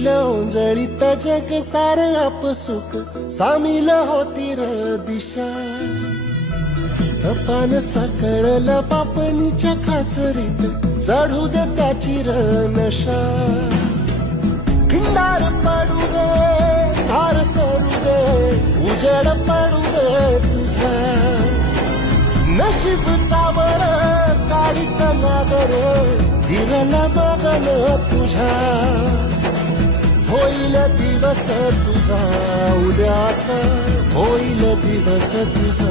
येईल ओंजळीत जग सार आपसुक सामील होती र दिशा. सपान साकळलं पापणीच्या खाचरीत चढू दे त्याची र नशा. खिंडार पडू दे धार सरू दे उजेड पडू दे तुझा. नशीब चावळ काढीत नादर हिरला बघन तुझ्या. होईल दिवस तुझा उद्याचा होईल दिवस तुझा.